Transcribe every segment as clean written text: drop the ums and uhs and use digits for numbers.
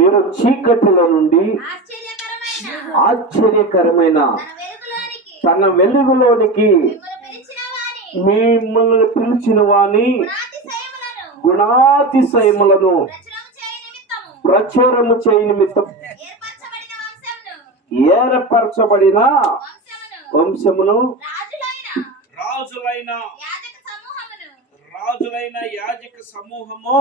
మీరు చీకటిలో నుండి ఆశ్చర్యకరమైన తన వెలుగులోనికి మిమ్మల్ని పిలిచిన వాని గుణాతిశయములను ప్రచురము చేయ నిమిత్తం ఏర్పరచబడిన వంశమును రాజులైన యాజక సమూహము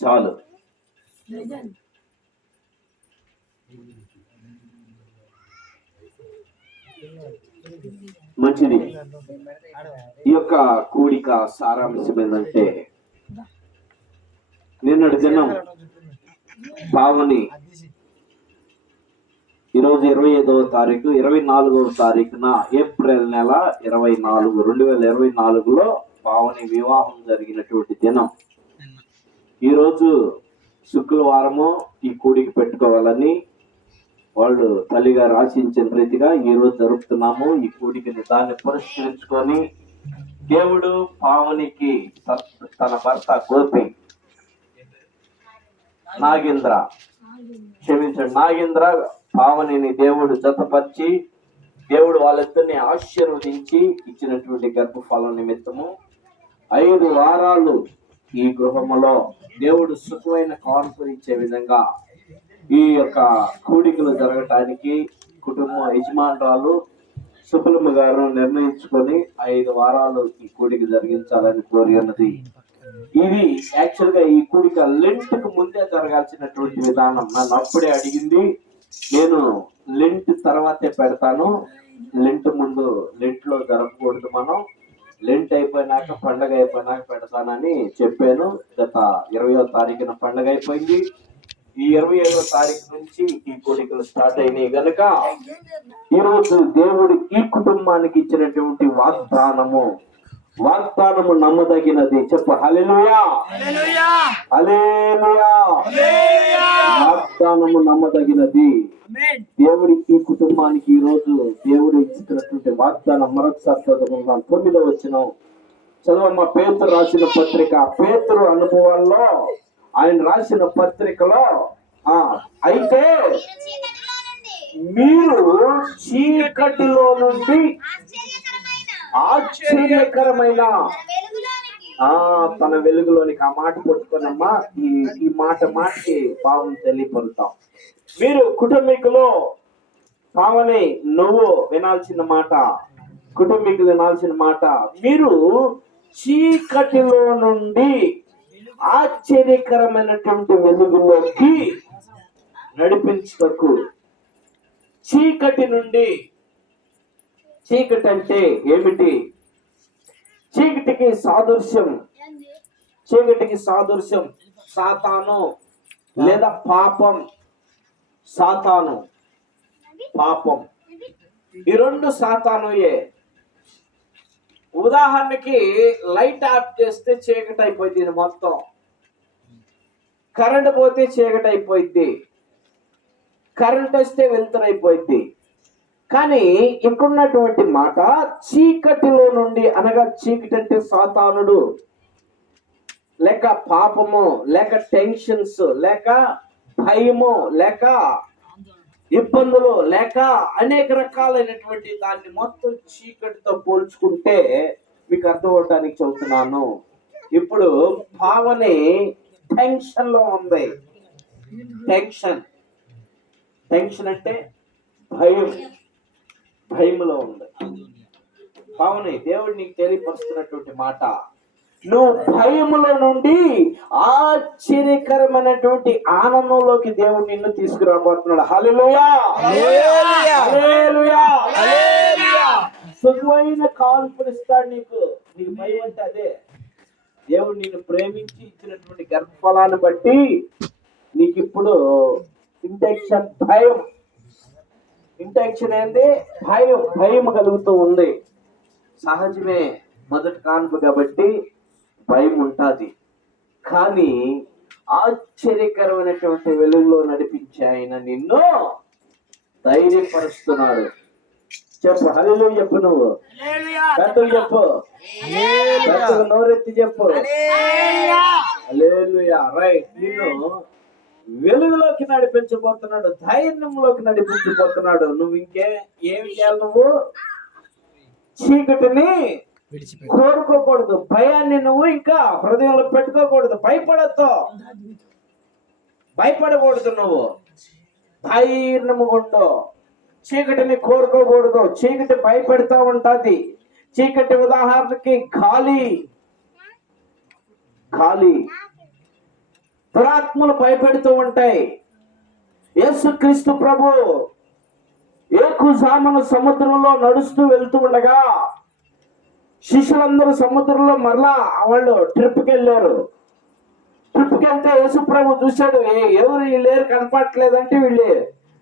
చాలు. మంచిది. ఈ యొక్క కూడిక సారాంశం ఏంటంటే, నిన్నటి దినం పావని ఈరోజు 25వ తారీఖు 24వ తారీఖున ఏప్రిల్ నెల 24 2024లో పావని వివాహం జరిగినటువంటి దినం. ఈరోజు శుక్రవారము ఈ కూడికి పెట్టుకోవాలని వాళ్ళు తల్లిగారు ఆశించిన రీతిగా ఈ రోజు జరుపుతున్నాము. ఈ కూడికిని దాన్ని పురస్కరించుకొని దేవుడు పావనికి తన భర్త గోపి నాగేంద్ర పావనిని దేవుడు జతపరిచి దేవుడు వాళ్ళిద్దరిని ఆశీర్వదించి ఇచ్చినటువంటి గర్భఫలం నిమిత్తము 5 వారాలు ఈ గృహములో దేవుడు సుఖమైన కాన్పు ఇచ్చే విధంగా ఈ యొక్క కూడికలు జరగటానికి కుటుంబ యజమానురాలు సుబ్బలమ్మ గారు నిర్ణయించుకొని 5 వారాలు ఈ కూడిక జరిగించాలని కోరి ఉన్నది. ఇది యాక్చువల్ గా ఈ కూడిక లెంట్ కు ముందే జరగాల్సినటువంటి విధానం. నన్ను అప్పుడే అడిగింది, నేను లెంట్ తర్వాతే పెడతాను, లెంట్ ముందు లెంట్ లో జరపకూడదు, మనం లెంట్ అయిపోయినాక పండగ అయిపోయినాక పెడతానని చెప్పాను. గత 20వ తారీఖున పండగ అయిపోయింది. ఈ 25వ తారీఖు నుంచి ఈ కోరికలు స్టార్ట్ అయినాయి గనుక ఈరోజు దేవుడు ఈ కుటుంబానికి ఇచ్చినటువంటి వాగ్దానము నమ్మదగినది. చెప్ప హల్లెలూయా, హల్లెలూయా. వాగ్దానము నమ్మదగినది. దేవుడి ఈ కుటుంబానికి ఈ రోజు దేవుడు ఇచ్చినటువంటి వాగ్దానం మరొకసారి చదువుకుందాం. 9వ వచనం చదవమ్మ. పేతురు రాసిన పత్రిక, పేతురు అనుభవాల్లో ఆయన రాసిన పత్రికలో అయితే మీరు చీకటిలో నుండి ఆశ్చర్యకరమైన తన వెలుగులోనికి ఆ మాట పట్టుకున్నమ్మా. ఈ మాటకి పావం తెలియపరుతాం. మీరు కుటుంబీకులు పావని నువ్వు వినాల్సిన మాట, కుటుంబీకులు వినాల్సిన మాట, మీరు చీకటిలో నుండి ఆశ్చర్యకరమైనటువంటి వెలుగులోకి నడిపించుటకు. చీకటి నుండి, చీకటి అంటే ఏమిటి? చీకటికి సాదృశ్యం సాతాను లేదా పాపం. సాతాను, పాపం, ఈ రెండు సాతానుయే. ఉదాహరణకి లైట్ ఆఫ్ చేస్తే చీకటి అయిపోయింది మొత్తం, కరెంట్ పోతే చీకటి అయిపోయింది, కరెంట్ వస్తే వెలుతురైపోయింది. కానీ ఇక్కడున్నటువంటి మాట చీకటిలో నుండి, అనగా చీకటి అంటే సాతానుడు, లేక పాపము, లేక టెన్షన్స్, లేక భయము, లేక ఇబ్బందులు, లేక అనేక రకాలైనటువంటి దాన్ని మొత్తం చీకటితో పోల్చుకుంటే మీకు అర్థం అవటానికి చెబుతున్నాను. ఇప్పుడు పావని టెన్షన్ లో ఉంది. టెన్షన్ అంటే భయములో ఉంది. పావని దేవుడు నీకు తెలియపరుస్తున్నటువంటి మాట, నువ్వు భయముల నుండి ఆశ్చర్యకరమైనటువంటి ఆనందంలోకి దేవుడు నిన్ను తీసుకురాబోతున్నాడు. హల్లెలూయా, హల్లెలూయా, హల్లెలూయా. సుఖమైన కాన్ఫిడెన్స్ నీకు భయం అంటే అదే. దేవుడు నిన్ను ప్రేమించి ఇచ్చినటువంటి గర్భఫలాన్ని బట్టి నీకు ఇప్పుడు ఇంటెన్షన్ ఏంది? భయం కలుగుతూ ఉంది. సహజమే, మొదటి కాన్పు కాబట్టి భయం ఉంటుంది. కానీ ఆశ్చర్యకరమైనటువంటి వెలుగులో నడిపించి ఆయన నిన్ను ధైర్యపరుస్తున్నాడు. చెప్పు హల్లెలూయా చెప్పు. నువ్వు పెద్దలు చెప్పు, పెద్దలు నోరెత్తి చెప్పు హల్లెలూయా. రైట్. నిన్ను వెలుగులోకి నడిపించబోతున్నాడు, ధైర్యంలోకి నడిపించబోతున్నాడు. నువ్వు ఏం చేయాలి? నువ్వు చీకటిని కోరుకోకూడదు, భయాన్ని నువ్వు ఇంకా హృదయంలో పెట్టుకోకూడదు, భయపడకూడదు. నువ్వు ధైర్యము ఉండు. చీకటిని కోరుకోకూడదు. చీకటి భయపెడతా ఉంటది. చీకటి ఉదాహరణకి గాలి, దురాత్మలు భయపెడుతూ ఉంటాయి. యేసుక్రీస్తు ప్రభు ఏకుజామున సముద్రంలో నడుస్తూ వెళ్తూ ఉండగా శిష్యులందరూ సముద్రంలో మరలా వాళ్ళు ట్రిప్కి వెళ్ళారు. ట్రిప్కి వెళ్తే యేసు ప్రభు చూశాడు, ఎవరు లేరు, కనపడట్లేదంటే వీళ్ళు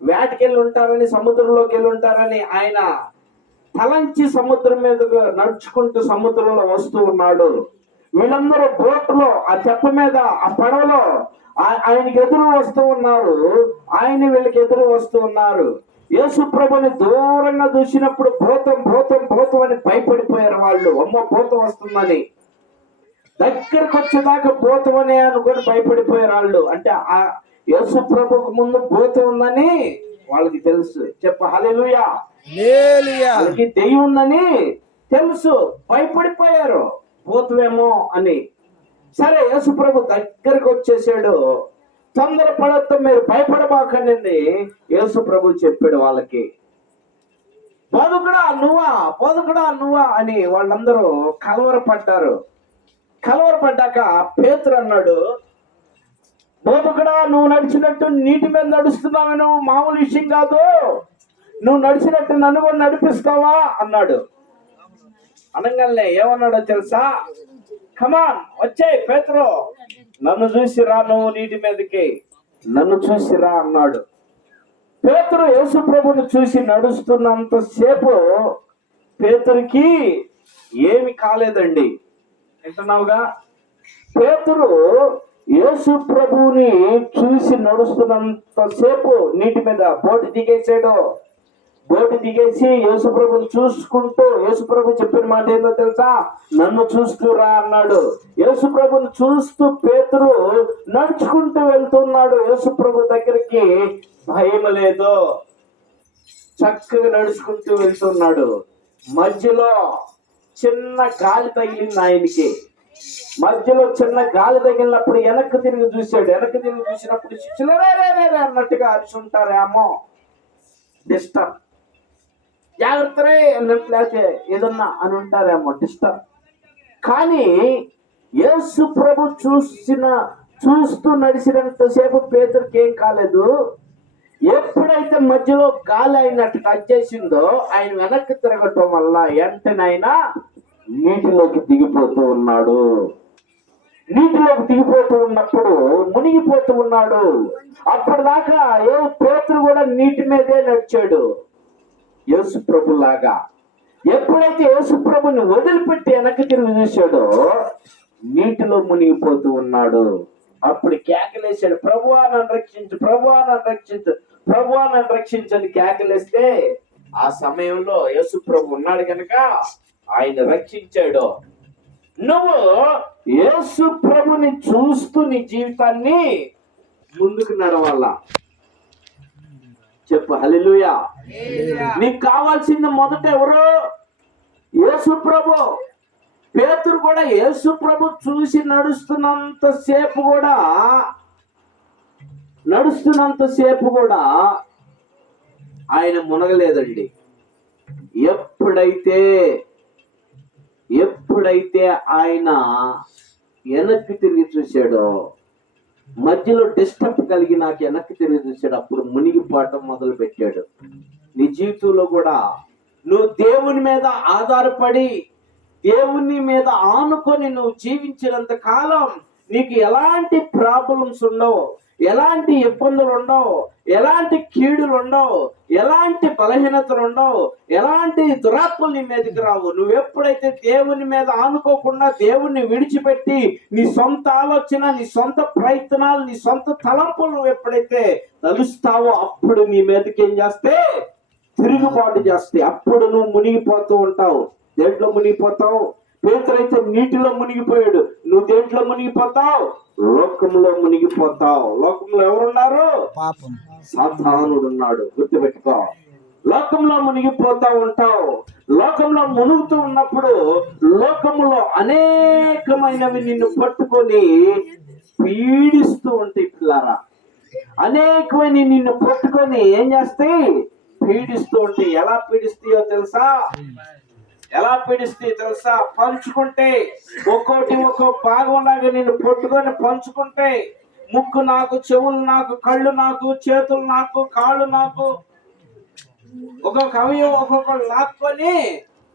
వేటకెళ్ళి ఉంటారని, సముద్రంలోకి వెళ్ళి ఉంటారని ఆయన తలంచి సముద్రం మీదుగా నడుచుకుంటూ సముద్రంలో వస్తూ ఉన్నాడు. వీళ్ళందరూ బోట్లో, ఆ తెప్ప మీద, ఆ పడవలో ఆయనకి ఎదురు వస్తూ ఉన్నారు. ఆయన వీళ్ళకి ఎదురు వస్తూ ఉన్నారు. యేసు ప్రభుని దూరంగా చూసినప్పుడు భూతం అని భయపడిపోయారు వాళ్ళు. అమ్మో భూతం వస్తుందని. దగ్గరకు వచ్చేదాకా భూతం అని అనుకొని భయపడిపోయారు వాళ్ళు. అంటే ఆ యేసు ప్రభుకు ముందు భూతం ఉందని వాళ్ళకి తెలుసు. చెప్ప హల్లెలూయా. వాళ్ళకి దెయ్యం ఉందని తెలుసు, భయపడిపోయారు భూతమేమో అని. సరే, యేసు ప్రభు దగ్గరకు వచ్చేసాడు. తొందరపడద్దు, మీరు భయపడబాకండి యేసు ప్రభు చెప్పాడు వాళ్ళకి. బోధకుడా నువ్వా అని వాళ్ళందరూ కలవరపడ్డాక పేతురు అన్నాడు, బోధకుడా నువ్వు నడిచినట్టు నీటి మీద నడుస్తున్నావు, నువ్వు మామూలు విషయం కాదు, నువ్వు నడిచినట్టు నన్ను కూడా నడిపిస్తావా అన్నాడు. అనగానే ఏమన్నాడో తెలుసా? కమాన్ వచ్చేయ్ పేతురు, నన్ను చూసిరా, నువ్వు నీటి మీదకి నన్ను చూసిరా అన్నాడు. పేతురు యేసు ప్రభుని చూసి నడుస్తున్నంత సేపు పేతురుకి ఏమి కాలేదండి. వింటున్నావుగా? పేతురు యేసు ప్రభుని చూసి నడుస్తున్నంత సేపు నీటి మీద బోటు దిగేసి యేసు ప్రభుని చూసుకుంటూ, యేసు ప్రభు చెప్పిన మాట ఏందో తెలుసా? నన్ను చూస్తూ రా అన్నాడు. యేసు ప్రభుని చూస్తూ పేతురు నడుచుకుంటూ వెళ్తున్నాడు యేసు ప్రభు దగ్గరికి. భయం లేదు, చక్కగా నడుచుకుంటూ వెళ్తున్నాడు. మధ్యలో చిన్న గాలి తగిలింది ఆయనకి. మధ్యలో చిన్న గాలి తగిలినప్పుడు వెనక్కి తిరిగి చూశాడు. వెనక్కి తిరిగి చూసినప్పుడు శిష్యులు అన్నట్టుగా అరుచుంటారే, అమ్మో డిస్టర్బ్, జాగ్రత్త అన్నట్లయితే ఏదన్నా అని ఉంటారేమో, డిస్టర్బ్. కానీ యేసు ప్రభు చూస్తూ నడిచినంతసేపు పేతురుకి ఏం కాలేదు. ఎప్పుడైతే మధ్యలో గాలి అయినట్టు టచ్ చేసిందో ఆయన వెనక్కి తిరగటం వల్ల వెంటనే ఆయన నీటిలోకి దిగిపోతూ ఉన్నాడు. నీటిలోకి దిగిపోతూ ఉన్నప్పుడు మునిగిపోతూ ఉన్నాడు. అప్పటిదాకా పేతురు కూడా నీటి మీదే నడిచాడు యేసు ప్రభు లాగా. ఎప్పుడైతే యేసు ప్రభుని వదిలిపెట్టి వెనక్కి తిరిగి చూశాడో నీటిలో మునిగిపోతూ ఉన్నాడు. అప్పుడు కేకలేశాడు, ప్రభువా నన్ను రక్షించు, ప్రభువా నన్ను రక్షించు, ప్రభువా నన్ను రక్షించని కేకలేస్తే ఆ సమయంలో యేసు ప్రభు ఉన్నాడు కనుక ఆయన రక్షించాడు. నువ్వు యేసు ప్రభుని చూస్తూ నీ జీవితాన్ని ముందుకు నడవాల. చెప్పు హల్లెలూయా. నీకు కావాల్సింది మొదట ఎవరు? యేసు ప్రభు. పేతురు కూడా యేసు ప్రభు చూసి నడుస్తున్నంత సేపు కూడా ఆయన మునగలేదండి. ఎప్పుడైతే ఆయన వెనక్కి తిరిగి చూశాడో, మధ్యలో డిస్టర్బ్ కలిగి నాకు వెనక్కి తిరిగి చూశాడు, అప్పుడు మునిగిపోవటం మొదలు పెట్టాడు. నీ జీవితంలో కూడా నువ్వు దేవుని మీద ఆధారపడి, దేవుని మీద ఆనుకొని నువ్వు జీవించినంత కాలం నీకు ఎలాంటి ప్రాబ్లమ్స్ ఉండవు, ఎలాంటి ఇబ్బందులు ఉండవు, ఎలాంటి కీడులు ఉండవు, ఎలాంటి బలహీనతలు ఉండవు, ఎలాంటి దురాత్మలు నీ మీదకి రావు. నువ్వు ఎప్పుడైతే దేవుని మీద ఆనుకోకుండా దేవుణ్ణి విడిచిపెట్టి నీ సొంత ఆలోచన, నీ సొంత ప్రయత్నాలు, నీ సొంత తలంపులు నువ్వు ఎప్పుడైతే తలుస్తావో అప్పుడు నీ మీదకి ఏం చేస్తే తిరుగుబాటు చేస్తాయి. అప్పుడు నువ్వు మునిగిపోతూ ఉంటావు. దేంట్లో మునిగిపోతావు? పేతురైతే నీటిలో మునిగిపోయాడు. నువ్వు దేంట్లో మునిగిపోతావు? లోకంలో మునిగిపోతావు. లోకంలో ఎవరున్నారు? పాపం. సాతానుడు ఉన్నాడు. గుర్తుపెట్టుకో. లోకంలో మునిగిపోతా ఉంటావు. లోకంలో మునుగుతూ ఉన్నప్పుడు లోకంలో అనేకమైనవి నిన్ను పట్టుకొని పీడిస్తూ ఉంటాయి. పిల్లారా, అనేకమైన నిన్ను పట్టుకొని ఏం చేస్తాయి? పీడిస్తూ ఉంటాయి. ఎలా పీడిస్తాయో తెలుసా? ఎలా పీడిస్తాయో తెలుసా? పంచుకుంటే ఒక్కోటి ఒక్కో భాగంలాగా నిన్ను పట్టుకొని పంచుకుంటే, ముక్కు నాకు, చెవులు నాకు, కళ్ళు నాకు, చేతులు నాకు, కాళ్ళు నాకు, ఒక్కొక్క అవయవం ఒక్కొక్కరు లాక్కొని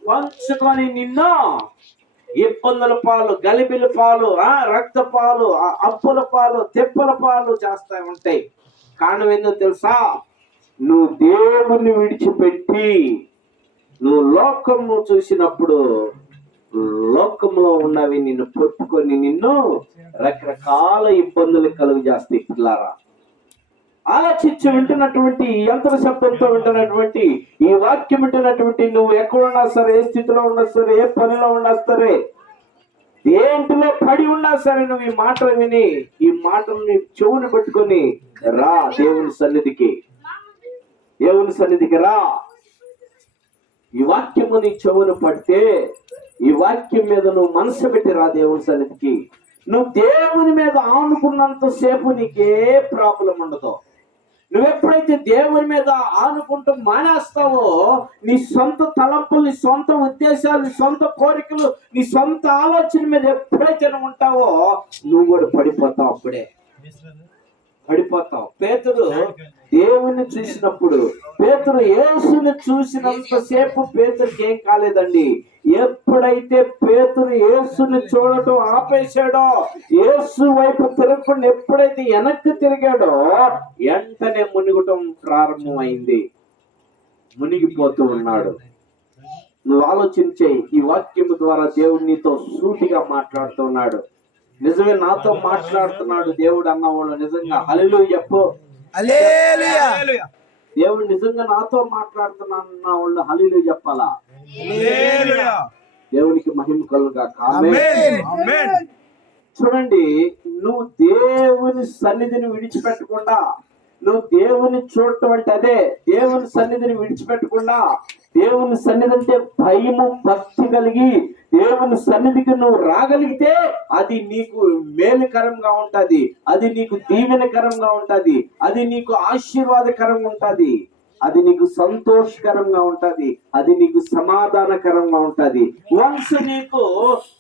పంచుకొని నిన్ను ఇబ్బందుల పాలు, గలిబిల పాలు, రక్త పాలు, అప్పుల పాలు, తెప్పల పాలు చేస్తా ఉంటాయి. కారణం ఏందో తెలుసా? నువ్వు దేవుణ్ణి విడిచిపెట్టి నువ్వు లోకంలో చూసినప్పుడు లోకంలో ఉన్నవి నిన్ను పట్టుకొని నిన్ను రకరకాల ఇబ్బందులు కలుగు చేస్తాయి. పిల్లారా, ఆలోచించి వింటున్నటువంటి యంత్ర శబ్దంతో వింటున్నటువంటి ఈ వాక్యం వింటున్నటువంటి నువ్వు ఎక్కడున్నా సరే, ఏ స్థితిలో ఉన్నా సరే, ఏ పనిలో ఉన్నా సరే, దేంట్లో పడి ఉన్నా సరే, నువ్వు ఈ మాటలు విని ఈ మాటల్ని చెవుని పెట్టుకొని రా దేవుని సన్నిధికి. దేవుని సన్నిధికి రా. ఈ వాక్యము నీ చెవును పడితే, ఈ వాక్యం మీద నువ్వు మనసు పెట్టి రా దేవుని సన్నిధికి. నువ్వు దేవుని మీద ఆనుకున్నంత సేపు నీకే ప్రాబ్లం ఉండదు. నువ్వెప్పుడైతే దేవుని మీద ఆనుకుంటూ మానేస్తావో, నీ సొంత తలంపులు, నీ సొంత ఉద్దేశాలు, నీ సొంత కోరికలు, నీ సొంత ఆలోచన మీద ఎప్పుడైతే నువ్వు ఉంటావో నువ్వు కూడా పడిపోతావు. అప్పుడే పడిపోతావు. పేతురు దేవుని చూసినప్పుడు, పేతురు యేసుని చూసినంతసేపు పేతురికి ఏం కాలేదండి. ఎప్పుడైతే పేతురు యేసుని చూడటం ఆపేశాడో, యేసు వైపు తిరగకుండా ఎప్పుడైతే వెనక్కి తిరిగాడో, వెంటనే మునిగటం ప్రారంభమైంది. మునిగిపోతూ ఉన్నాడు. నువ్వు ఆలోచించే, ఈ వాక్యం ద్వారా దేవుడు నీతో సూటిగా మాట్లాడుతున్నాడు. నిజమే, నాతో మాట్లాడుతున్నాడు దేవుడు అన్నవాళ్ళు నిజంగా హల్లెలూయా చెప్పు. దేవుడు నిజంగా నాతో మాట్లాడుతున్నా అన్న వాళ్ళు హల్లెలూయా చెప్పాలా? దేవునికి మహిమ కలుగుగాక. ఆమేన్. చూడండి, నువ్వు దేవుని సన్నిధిని విడిచిపెట్టకుండా, నువ్వు దేవుని చూడటం అంటే అదే. దేవుని సన్నిధిని విడిచిపెట్టకుండా, దేవుని సన్నిధి అంటే భయము, భక్తి కలిగి దేవుని సన్నిధికి నువ్వు రాగలిగితే అది నీకు మేలుకరంగా ఉంటది, అది నీకు దీవెనకరంగా ఉంటది, అది నీకు ఆశీర్వాదకరంగా ఉంటది, అది నీకు సంతోషకరంగా ఉంటది, అది నీకు సమాధానకరంగా ఉంటది. వన్స్ నీకు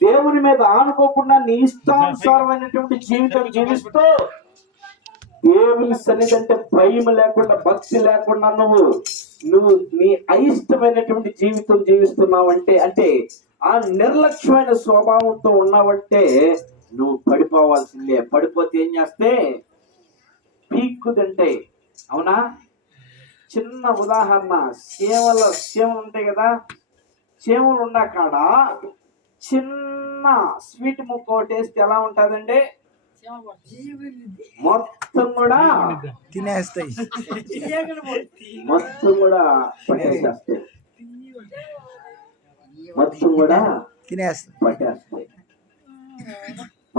దేవుని మీద ఆనుకోకుండా నీ ఇష్టానుసారమైనటువంటి జీవితం జీవిస్తూ, దేవుని సన్నిధి అంటే భయం లేకుండా, భక్తి లేకుండా నువ్వు నీ అయిష్టమైనటువంటి జీవితం జీవిస్తున్నావంటే, అంటే ఆ నిర్లక్ష్యమైన స్వభావంతో ఉన్నావంటే నువ్వు పడిపోవాల్సిందే. పడిపోతే ఏం చేస్తే పీక్కుదంటే, అవునా? చిన్న ఉదాహరణ, చీమలు ఉంటాయి కదా, చీమలు ఉన్న కాడ చిన్న స్వీట్ ముక్క ఒకటేస్తే ఎలా ఉంటుందండి? మొత్తం కూడా తినేస్తాయి, మొత్తం కూడా పట్టేసేస్తాయి, మొత్తం కూడా పట్టేస్తాయి,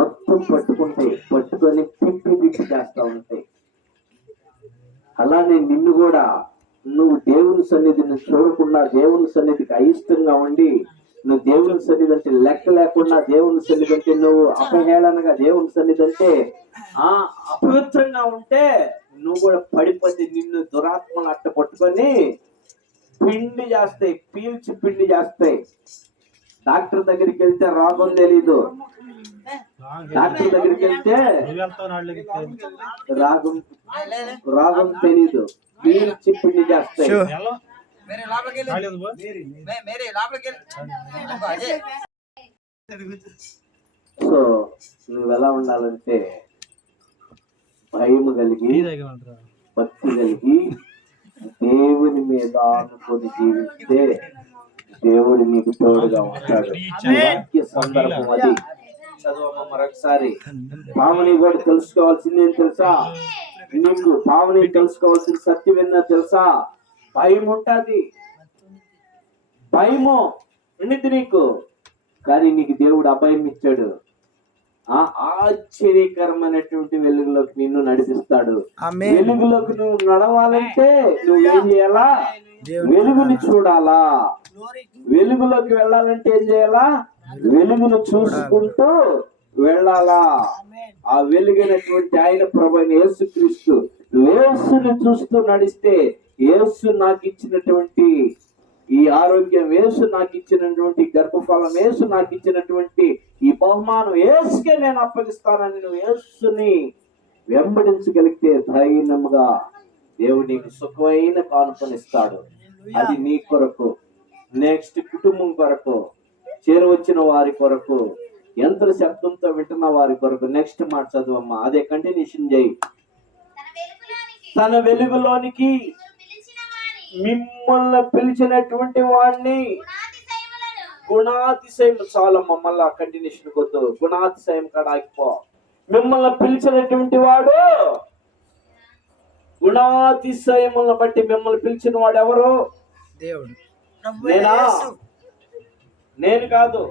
మొత్తం పట్టుకుంటాయి, పట్టుకొని పిప్పి చేస్తా ఉంటాయి. అలానే నిన్ను కూడా నువ్వు దేవుని సన్నిధిని చూడకుండా, దేవుని సన్నిధికి అయిష్టంగా ఉండి, నువ్వు దేవుని సన్నిధి అంటే లెక్క లేకుండా, దేవుని సన్నిధి అంటే నువ్వు అపహేళనగా, దేవుని సన్నిధి అంటే అపవిత్రంగా ఉంటే నువ్వు కూడా పడిపోతే నిన్ను దురాత్మలు అట్ట పట్టుకొని పిండి చేస్తాయి, పీల్చి పిండి చేస్తాయి. డాక్టర్ దగ్గరికి వెళ్తే రోగం తెలీదు, డాక్టర్ దగ్గరికి వెళ్తే రోగం తెలీదు, పీల్చి పిండి చేస్తాయి. సో నువ్వు ఎలా ఉండాలంటే భయం కలిగి, భక్తి కలిగి, దేవుని మీద ఆనుకొని జీవిస్తే దేవుడు నీకు తోడుగా ఉంటాడు. వాక్య సందర్భం అది. చదువు మరొకసారి. పావని కూడా తెలుసుకోవాల్సింది ఏం తెలుసా? నీకు పావని తెలుసుకోవాల్సిన సత్యం ఏందో తెలుసా? భయం ఉంటుంది, భయము ఉండిద్ది నీకు. కానీ నీకు దేవుడు అభయం ఇచ్చాడు. ఆ ఆశ్చర్యకరమైనటువంటి వెలుగులోకి నిన్ను నడిపిస్తాడు. వెలుగులోకి నువ్వు నడవాలంటే నువ్వేం చేయాలా? వెలుగుని చూడాలా. వెలుగులోకి వెళ్ళాలంటే ఏం చేయాలా? వెలుగును చూసుకుంటూ వెళ్ళాలా. ఆ వెలుగైనటువంటి ఆయన ప్రభువైన యేసుక్రీస్తు, యేసుని చూస్తూ నడిస్తే, యేసు నాకు ఇచ్చినటువంటి ఈ ఆరోగ్యం, యేసు నాకు ఇచ్చినటువంటి గర్భఫలం, యేసు నాకు ఇచ్చినటువంటి ఈ బహుమానం యేసుకే నేను అప్పగిస్తానని నువ్వు యేసుని వెంబడించగలిగితే ధైర్యముగా దేవుడు నీకు సుఖమైన కానుకనిస్తాడు. అది నీ కొరకు, నెక్స్ట్ కుటుంబం కొరకు, చేరువచ్చిన వారి కొరకు, యంత్ర శబ్దంతో వింటున్న వారి కొరకు. నెక్స్ట్ మాట చదువమ్మా, అదే కంటిన్యూషన్ చేయి. తన వెలుగులోనికి మిమ్మల్ని పిలిచినటువంటి వాడిని గుణాతిశయం. చాలమ్మ, మళ్ళా కంటిన్యూషన్ కొద్దు, గుణాతిశయం కాడ ఆగిపో. మిమ్మల్ని పిలిచినటువంటి వాడు, గుణాతిశయములను బట్టి మిమ్మల్ని పిలిచిన వాడు ఎవరు? దేవుడు. నేనా? నేను కాదు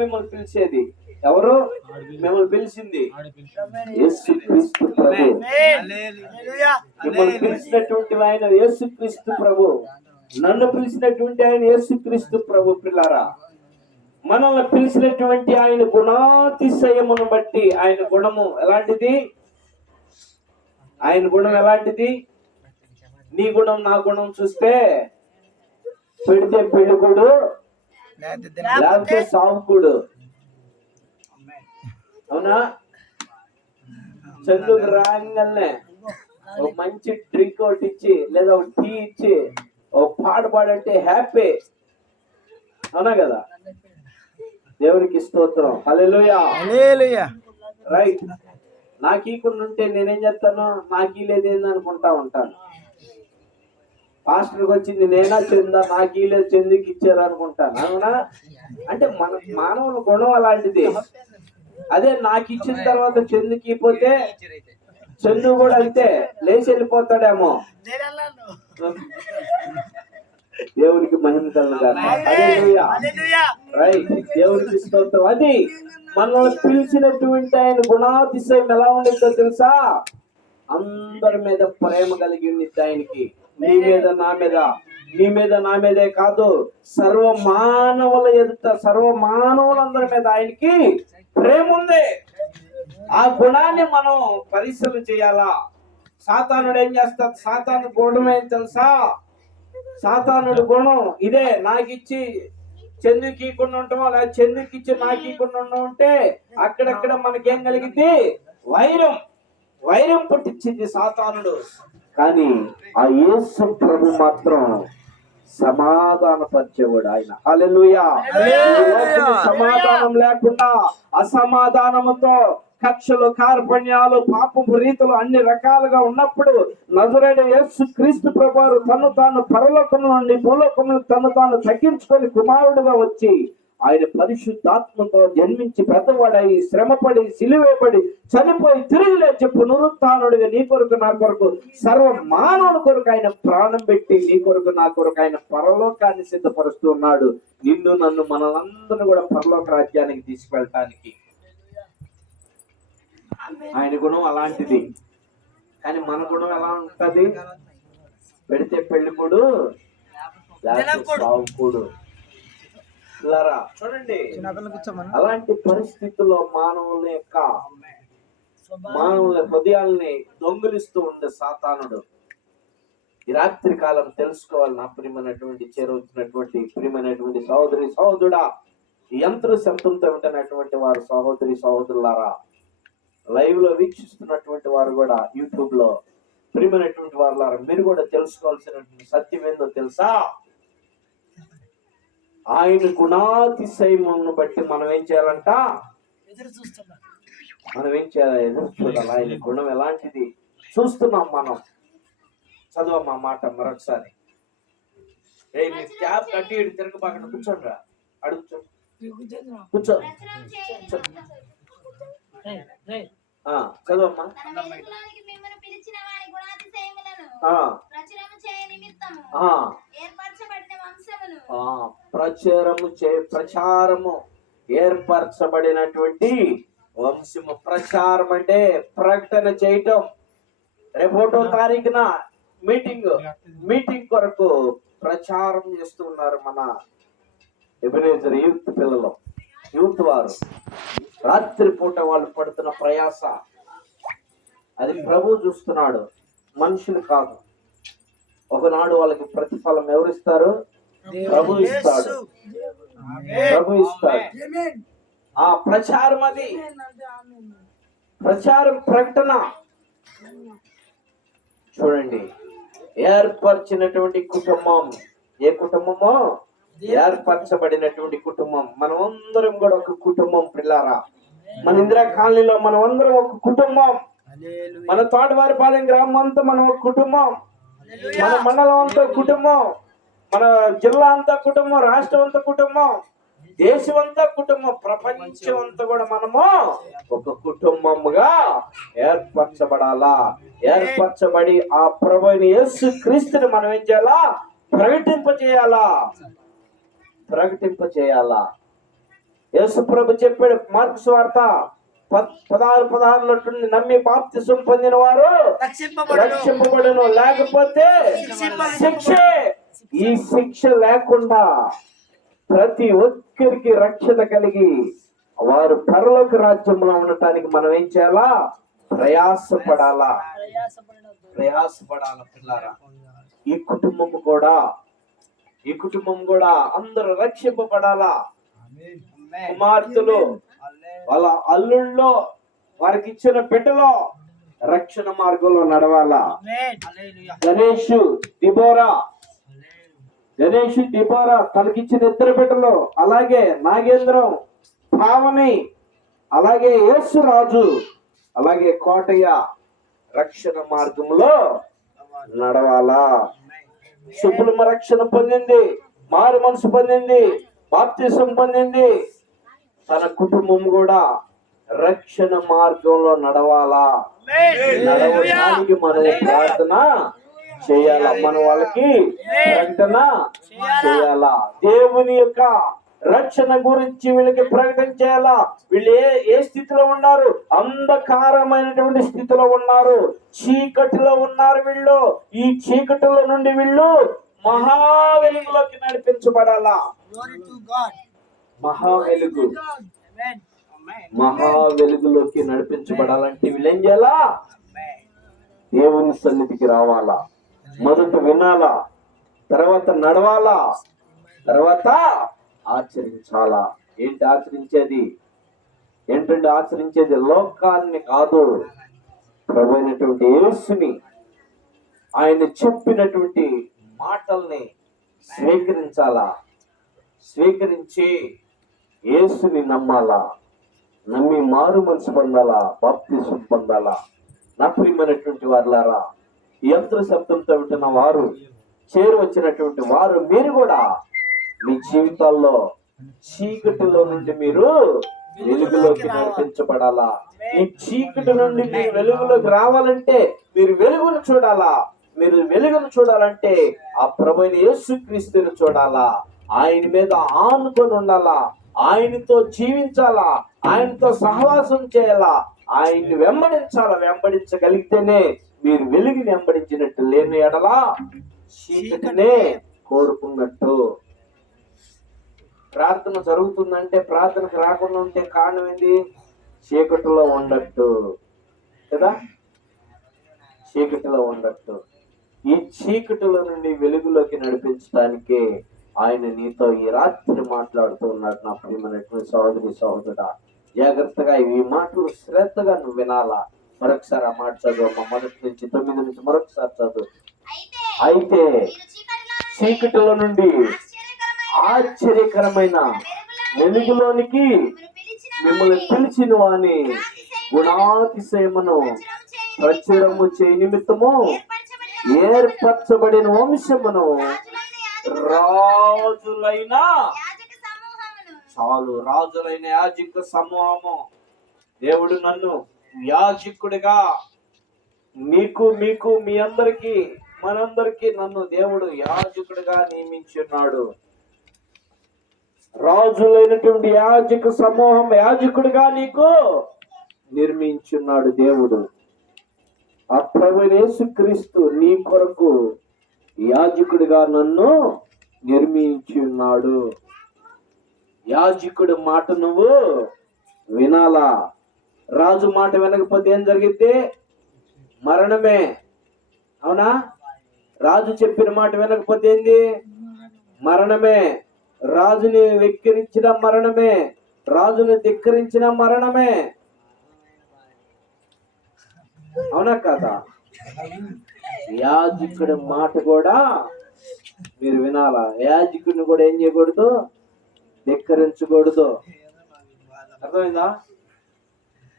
మిమ్మల్ని పిలిచేది. ఎవరు మిమ్మల్ని పిలిచింది? యేసుక్రీస్తు ప్రభు. మిమ్మల్ని పిలిచినటువంటి ఆయన యేసుక్రీస్తు ప్రభు. నన్ను పిలిచినటువంటి ఆయన యేసుక్రీస్తు ప్రభు. పిల్లారా, మనల్ని పిలిచినటువంటి ఆయన గుణాతిశయమును బట్టి, ఆయన గుణము ఎలాంటిది? ఆయన గుణం ఎలాంటిది? నీ గుణం నా గుణం చూస్తే పెడితే పెళ్ళికుడు, లేకపోతే సావుకుడు. అవునా? చంద్రుడు రాగానే ఒక మంచి డ్రింక్ ఒకటి ఇచ్చి, లేదా ఒక టీ ఇచ్చి, ఒక పాట పాడంటే హ్యాపీ. అవునా కదా? దేవునికి స్తోత్రం. హల్లెలూయా. రైట్. నాకు ఈకుండా ఉంటే నేనేం చేస్తాను? నాకు ఈ లేదేంది అనుకుంటా ఉంటాను. పాస్టర్కి వచ్చింది నేనా చెందా, నాకు ఈ లేదు చెందుకి ఇచ్చారు అనుకుంటాను. అవునా? అంటే మన మానవుల గుణం అలాంటిది. అదే నాకు ఇచ్చిన తర్వాత చందుకి పోతే చందు కూడా అంతే లేచి వెళ్ళిపోతాడేమో. దేవునికి మహిమ కలుగుగాక. రైట్. దేవునికి స్తోత్రం. అది మనల్ని పిలిచినటువంటి ఆయన గుణాతిశయం ఎలా ఉండిద్దో తెలుసా? అందరి మీద ప్రేమ కలిగి ఉండిద్ది ఆయనకి. నీ మీద నా మీద, నీ మీద నా మీదే కాదు, సర్వ మానవుల ఎదుట, సర్వ మానవులందరి మీద ఆయనకి ప్రేమ ఉంది. ఆ గుణాన్ని మనం పరిశీలన చేయాలా. సాతానుడు ఏం చేస్తాడు? సాతాను గుణం ఏం తెలుసా? సాతానుడు గుణం ఇదే. నాకిచ్చి చందుకి ఇకుండా ఉంటామో, లేదా చందుకి ఇచ్చి నాకు ఇకుండా ఉంటే అక్కడక్కడ మనకేం కలిగింది? వైరం పుట్టించింది సాతానుడు. కానీ ఆ యేసు ప్రభు మాత్రం సమాధానపరిచేవాడు ఆయన. హల్లెలూయా. సమాధానం లేకుండా అసమాధానముతో కక్షలు, కార్పణ్యాలు, పాపపు రీతులు అన్ని రకాలుగా ఉన్నప్పుడు నజరేయుడైన యేసు క్రీస్తు ప్రభువారు తను తాను పరలోకము నుండి భూలోకము తను తాను తగ్గించుకొని కుమారుడుగా వచ్చి ఆయన పరిశుద్ధాత్మతో జన్మించి పెద్దవాడై శ్రమపడి సిలువేపడి చనిపోయి తిరిగి లేచి పునరుత్థానుడిగా నీ కొరకు నా కొరకు సర్వ మానవుని కొరకు ఆయన ప్రాణం పెట్టి నీ కొరకు నా కొరకు ఆయన పరలోకాన్ని సిద్ధపరుస్తూ ఉన్నాడు. నిన్ను నన్ను మనలందరినీ కూడా పరలోక రాజ్యానికి తీసుకెళ్ళటానికి. ఆయన గుణం అలాంటిది. కానీ మన గుణం ఎలా ఉంటది? పెడితే పెళ్ళికుడు, లేకపోతే సావుకుడు. చూడండి, అలాంటి పరిస్థితుల్లో మానవుల హృదయాల్ని దొంగిలిస్తూ ఉండే సాతానుడు. ఈ రాత్రి కాలం తెలుసుకోవాలి నా ప్రియమైనటువంటి చేరువచ్చినటువంటి ప్రియమైనటువంటి సహోదరి సహోదరుడా, ఈ యంత్ర శబ్దంతో ఉంటున్నటువంటి వారు సహోదరి సహోదరులారా, లైవ్ లో వీక్షిస్తున్నటువంటి వారు కూడా యూట్యూబ్ లో ప్రియమైనటువంటి వారులారా, మీరు కూడా తెలుసుకోవాల్సినటువంటి సత్యం ఏందో తెలుసా? ఆయన గుణాతిశయమును బట్టి మనం ఏం చేయాలంట? మనం ఏం చేయాలి? ఎదురు చూడాలి. ఆయన గుణం ఎలాంటిది చూస్తున్నాం మనం. చదవమ్మా మాట మరొకసారి. మీ క్యాబ్ కట్టి తిరగబాకండి, కూర్చోండి రా. అడుగుచో కూర్చో. చదవమ్మా. ఆ, ప్రచురము చేయ నిమిత్తము ఆ, ఏర్పరచబడిన వంశమును ప్రచారము ఏర్పరచబడినటువంటి వంశము. ప్రచారం అంటే ప్రకటన చేయటం. రేపు 1వ తారీఖున మీటింగ్ కొరకు ప్రచారం చేస్తున్నారు మన ఎబెనేజర్ యూత్ పిల్లలు, యూత్ వారు. రాత్రిపూట వాళ్ళు పడుతున్న ప్రయాస అది ప్రభు చూస్తున్నాడు, మనుషులు కాదు. ఒకనాడు వాళ్ళకి ప్రతిఫలం ఎవరిస్తారు? ప్రభు ఇస్తాడు. ప్రభు ఇస్తాడు. ఆ ప్రచారం, అది ప్రచారం, ప్రకటన. చూడండి, ఏర్పరిచినటువంటి కుటుంబం. ఏ కుటుంబమో? ఏర్పరచబడినటువంటి కుటుంబం. మనమందరం కూడా ఒక కుటుంబం పిల్లారా. మన ఇందిరా కాలనీలో మనం అందరం ఒక కుటుంబం. మన తోటవారిపాలెం గ్రామం అంతా మనం ఒక కుటుంబం. మన మండలం అంతా కుటుంబం. మన జిల్లా అంతా కుటుంబం. రాష్ట్రం అంతా కుటుంబం. దేశం అంతా కుటుంబం. ప్రపంచం అంతా కూడా మనము ఒక కుటుంబముగా ఏర్పరచబడాలా. ఏర్పరచబడి ఆ ప్రభువైన యేసు క్రీస్తుని మనం ఏం చేయాలా? ప్రకటింపచేయాలా. యేసు ప్రభు చెప్పాడు మార్కు సువార్త 16:16 నమ్మి బాప్తిసం పొందిన వారు రక్షింపబడును, లేకపోతే శిక్షే. ఈ శిక్ష లేకుండా ప్రతి ఒక్కరికి రక్షణ కలిగి వారు పరలోక రాజ్యంలో ఉండటానికి మనం ఏం చేయాలా? ప్రయాసపడాలా పిల్లారా. ఈ కుటుంబం కూడా అందరూ రక్షింపబడాలా. కుమార్తెలు వాళ్ళ అల్లుళ్ళలో వారికి ఇచ్చిన బిడ్డలో రక్షణ మార్గంలో నడవాలా. గణేష్ దిబోరా తనకిచ్చిన 2 బిడ్డలు, అలాగే నాగేంద్రం, పావని, అలాగే యేసురాజు, అలాగే కోటయ్య రక్షణ మార్గంలో నడవాలా. శుభ్రమ రక్షణ పొందింది, మారు మనసు పొందింది, బాప్తిసం పొందింది. తన కుటుంబం కూడా రక్షణ మార్గంలో నడవడానికి మనం ప్రార్థన చేయాలా. మన వాళ్ళకి ప్రకటన చేయాలా. దేవుని యొక్క రక్షణ గురించి వీళ్ళకి ప్రకటన చేయాలా. వీళ్ళు ఏ స్థితిలో ఉన్నారు? అంధకారమైనటువంటి స్థితిలో ఉన్నారు, చీకటిలో ఉన్నారు వీళ్ళు. ఈ చీకటిలో నుండి వీళ్ళు మహా వెలుగులోకి నడిపించబడాలా. మహా వెలుగులోకి నడిపించబడాలంటే వీళ్ళేం చేయాలా? దేవుని సన్నిధికి రావాలా. మొదట వినాలా, తర్వాత నడవాలా, తర్వాత ఆచరించాలా. ఏంటి ఆచరించేది? ఏంటంటే ఆచరించేది లోకాన్ని కాదు, ప్రభు అయినటువంటి యేసుని, ఆయన చెప్పినటువంటి మాటల్ని స్వీకరించి యేసుని నమ్మాలా. నమ్మి మారు మనసు పొందాలా, బాప్తిసం పొందాలా. నా ప్రియమైనటువంటి వారులారా, యంత్ర శబ్దంతో వింటున్న వారు, చేరువచ్చినటువంటి వారు, మీరు కూడా మీ జీవితాల్లో చీకటిలో నుండి మీరు వెలుగులోకి నడిపించబడాలా. ఈ చీకటి నుండి మీరు వెలుగులోకి రావాలంటే మీరు వెలుగును చూడాలా. మీరు వెలుగును చూడాలంటే ఆ ప్రభువైన యేసుక్రీస్తుని చూడాలా. ఆయన మీద ఆనుకొని ఉండాలా. ఆయనతో జీవించాలా. ఆయనతో సహవాసం చేయాలా. ఆయన్ని వెంబడించగలిగితేనే మీరు వెలుగుని వెంబడించినట్టు, లేని ఎడలా చీకటినే కోరుకున్నట్టు. ప్రార్థన జరుగుతుందంటే, ప్రార్థనకు రాకుండా ఉంటే కారణం ఏంటి? చీకటిలో ఉండట్టు కదా. చీకటిలో ఉండట్టు. ఈ చీకటిలో నుండి వెలుగులోకి నడిపించడానికి ఆయన నీతో ఈ రాత్రి మాట్లాడుతూ ఉన్నాడు. నా ప్రియమైనటువంటి సహోదరుడా, జాగ్రత్తగా ఈ మాటలు శ్రద్ధగా నువ్వు వినాలా. మరొకసారి ఆ మాట చదువు, 1 నుంచి 9 నుంచి మరొకసారి చదువు. అయితే చీకటిలో నుండి ఆశ్చర్యకరమైన వెలుగులోనికి మిమ్మల్ని పిలిచిన వాని గుణాతిశయమును ప్రచురము చేయ నిమిత్తము ఏర్పరచబడిన వంశమును, రాజులైన యాజక సమూహము. దేవుడు నన్ను యాజకుడిగా నీకు మీకు మీ అందరికి మనందరికి నన్ను దేవుడు యాజకుడిగా నియమించున్నాడు. రాజులైనటువంటి యాజక సమూహం యాజకుడిగా నీకు నిర్మించున్నాడు దేవుడు. ఆ ప్రభువైన యేసుక్రీస్తు నీ కొరకు యాజకుడిగా నన్ను నిర్మించున్నాడు. యాజకుడి మాట నువ్వు వినాలా. రాజు మాట వినకపోతే ఏం జరిగితే మరణమే. అవునా? రాజు చెప్పిన మాట వినకపోతే ఏంది? మరణమే. రాజుని వెక్కిరించిన మరణమే, రాజుని ధిక్కరించిన మరణమే. అవునా కదా? యాజకుడి మాట కూడా మీరు వినాలా. యాజకుడిని కూడా ఏం చేయకూడదు? ధిక్కరించకూడదు. అర్థమైందా?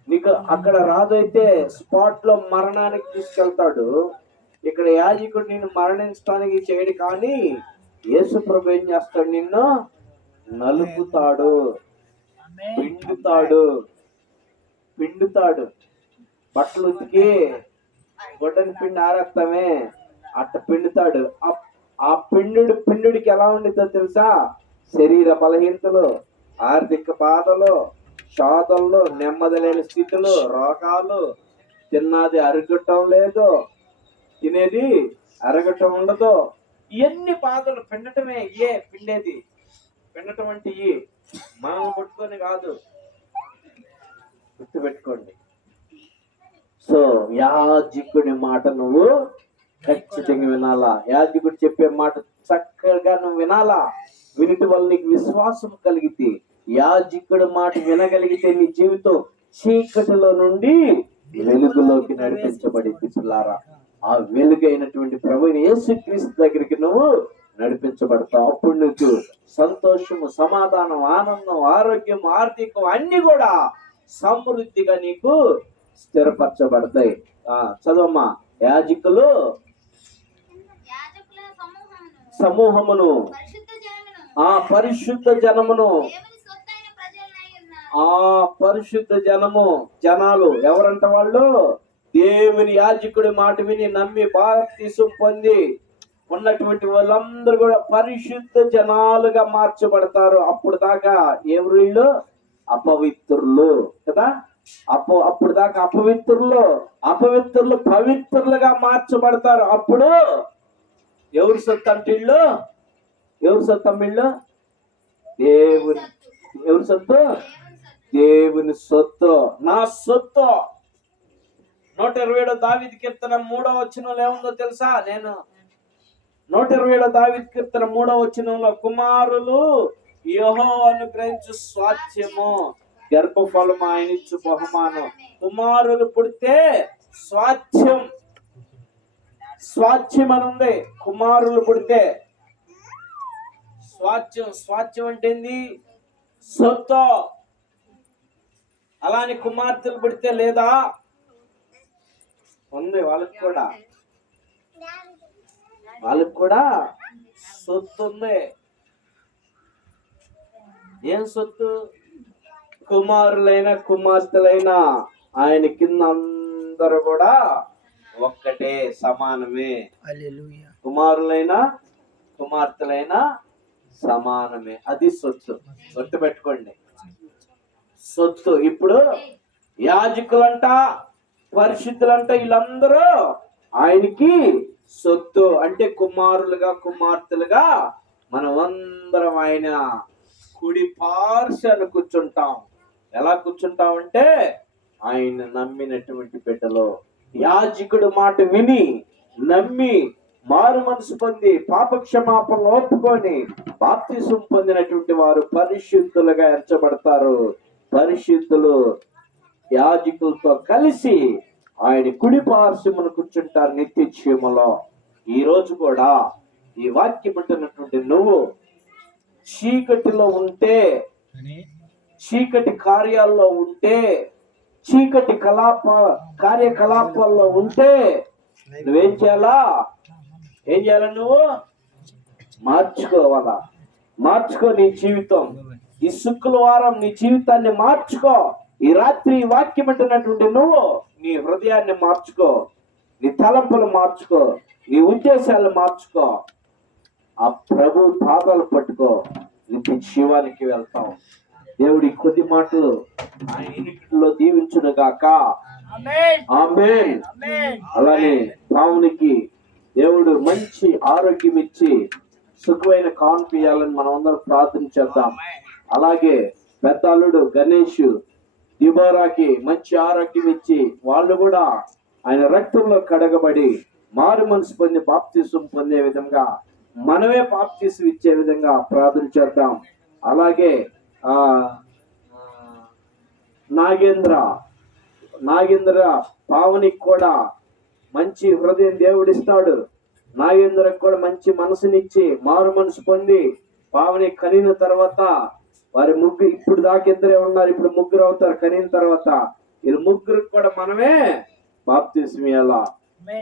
నీకు అక్కడ రాజు అయితే స్పాట్ లో మరణానికి తీసుకెళ్తాడు. ఇక్కడ యాజకుడు నిన్ను మరణించడానికి చేయడు, కానీ యేసు ప్రభు ఏం చేస్తాడు? నిన్ను నలుపుతాడు, పిండుతాడు. బట్టలు ఉతికి గొడ్డని పిండి ఆరేస్తామే, అట్ట పిండుతాడు. ఆ పిండుడికి ఎలా ఉండిద్దో తెలుసా? శరీర బలహీనతలు, ఆర్థిక బాధలు, శోధనలు, నెమ్మది లేని స్థితులు, రోగాలు, తిన్నది అరగటం లేదు, తినేది అరగటం ఉండదు. ఇవన్నీ బాధలు పిండటమే. పిండటం అంటే మనం పట్టుకొని కాదు, గుర్తుపెట్టుకోండి. సో యాజకుడి మాట నువ్వు ఖచ్చితంగా వినాలా. యాజకుడు చెప్పే మాట చక్కగా నువ్వు వినాలా. వినటి వల్ల నీకు విశ్వాసం కలిగితే, యాజకుడి మాట వినగలిగితే నీ జీవితం చీకటిలో నుండి వెలుగులోకి నడిపించబడింది. పిల్లారా, ఆ వెలుగైనటువంటి ప్రభువైన యేసుక్రీస్తు దగ్గరికి నువ్వు నడిపించబడతావు. అప్పుడు నీకు సంతోషము, సమాధానం, ఆనందం, ఆరోగ్యం, ఆర్థికం అన్ని కూడా సమృద్ధిగా నీకు స్థిరపరచబడతాయి. చదవమ్మా. యాజకులు సమూహమును, పరిశుద్ధ జనమును. పరిశుద్ధ జనాలు ఎవరంట? వాళ్ళు దేవుని యాజకుడి మాట విని నమ్మి బాప్తిసం పొంది ఉన్నటువంటి వాళ్ళందరూ కూడా పరిశుద్ధ జనాలుగా మార్చబడతారు. అప్పుడు దాకా ఎవరు? అపవిత్రులు కదా. అప్పుడు దాకా అపవిత్రులు పవిత్రులుగా మార్చబడతారు. అప్పుడు ఎవరు సొత్తు అంటే ఎవరు సొత్తు అమ్మిళ్ళు? దేవుని. ఎవరు సొత్తు? దేవుని సొత్తు. నా సొత్తు. 127 దావీదు కీర్తన 3వ వచనంలో ఏముందో తెలుసా? 127 దావీదు కీర్తన 3వ వచనంలో, కుమారులు యెహోవా అనుగ్రహించు స్వాస్థ్యము, గర్భఫలము ఆయన ఇచ్చు బహుమానం. కుమారులు పుడితే స్వాస్థ్యం అని ఉంది. కుమారులు పుడితే స్వాస్థ్యం అంటే ఏంది? సొత్తు. అలానే కుమార్తెలు పుడితే లేదా? ఉంది. వాళ్ళకి కూడా సొత్తు ఉంది. ఏం సొత్తు? కుమారులైన కుమార్తెలైనా ఆయన కింద అందరూ కూడా ఒక్కటే, సమానమే. కుమారులైనా కుమార్తెలైనా సమానమే. అది సొత్తు. గుర్తుపెట్టుకోండి, సొత్తు. ఇప్పుడు యాజకులంట, పరిశుద్ధులంట, వీళ్ళందరూ ఆయనకి సొత్తు. అంటే కుమారులుగా కుమార్తెలుగా మనం అందరం ఆయన కుడి పార్శ్వాన కూర్చుంటాం. ఎలా కూర్చుంటాం అంటే ఆయన నమ్మినటువంటి బిడ్డలో. యాజకుడు మాట విని నమ్మి మారు మనసు పొంది పాపక్షమాపణ ఒప్పుకొని బాప్తిసం పొందినటువంటి వారు పరిశుద్ధులుగా ఎంచబడతారు. పరిశుద్ధులు యాజకులతో కలిసి ఆయన కుడి పార్శ్వమున కూర్చుంటారు నిత్య జీవములో. ఈ రోజు కూడా ఈ వాక్యం అంటున్నటువంటి నువ్వు చీకటిలో ఉంటే, చీకటి కార్యాల్లో ఉంటే, చీకటి కార్యకలాపాల్లో ఉంటే నువ్వేం చేయాలా? నువ్వు మార్చుకో నీ జీవితం. ఈ శుక్రవారం నీ జీవితాన్ని మార్చుకో. ఈ రాత్రి వాక్యం అంటున్నటువంటి నువ్వు నీ హృదయాన్ని మార్చుకో. నీ తలంపులు మార్చుకో, నీ ఉద్దేశాలు మార్చుకో, ఆ ప్రభు పాదాలు పట్టుకో, నిత్య జీవానికి వెళ్తాం. దేవుడి కొద్ది మాటలు ఆయన ఇంటిలో దీవించును గాక. ఆమేన్. అలానే పావునికి దేవుడు మంచి ఆరోగ్యం ఇచ్చి సుఖమైన కాన్పియాలని మనం అందరం ప్రార్థన చేద్దాం. అలాగే పెద్ద అల్లుడు గణేష్ దిబోరాకి మంచి ఆరోగ్యం ఇచ్చి వాళ్ళు కూడా ఆయన రక్తంలో కడగబడి మారు మనసు పొంది బాప్తిసం పొందే విధంగా మనమే బాప్తిసం ఇచ్చే విధంగా ప్రార్థన చేద్దాం. అలాగే నాగేంద్ర పావనికి కూడా మంచి హృదయం దేవుడిస్తాడు. నాగేంద్రకు కూడా మంచి మనసునిచ్చి మారు మనసు పొంది పావని కనిన తర్వాత వారి ముగ్గురు ఇప్పుడు దాకా ఇద్దరే ఉన్నారు, ఇప్పుడు ముగ్గురు అవుతారు కనిన తర్వాత. వీళ్ళు ముగ్గురికి కూడా మనమే బాప్తిసం ఇవ్వాలా.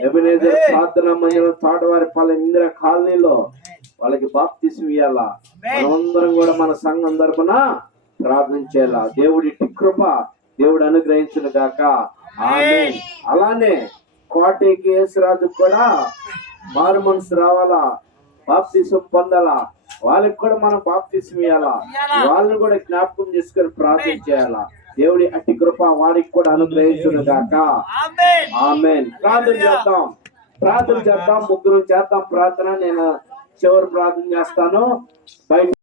ఎబెనేజర్ ప్రార్థనా మందిరం తోటవారి పాలెం ఇందిరా కాలనీలో వాళ్ళకి బాప్తిసం ఇవ్వాలా. మనమందరం కూడా మన సంఘం తరపున ప్రార్థన చేయాలా. దేవుడి కృప దేవుడు అనుగ్రహించును గాక. ఆమేన్. అలానే కోటకి యేసురాజు కూడా మారు మనసు రావాలా, బాప్తిసం పొందాలా. వాళ్ళకి కూడా మనం బాప్తిసం ఇవ్వాలా. వాళ్ళని కూడా జ్ఞాపకం చేసుకొని ప్రార్థన చేయాలా. దేవుడి అట్టి కృప వారికి కూడా అనుగ్రహించును గాక. ఆమేన్. ప్రార్థన చేద్దాం. ముగ్గురు చేద్దాం ప్రార్థన. నేను చివరి ప్రార్థన చేస్తాను. బయట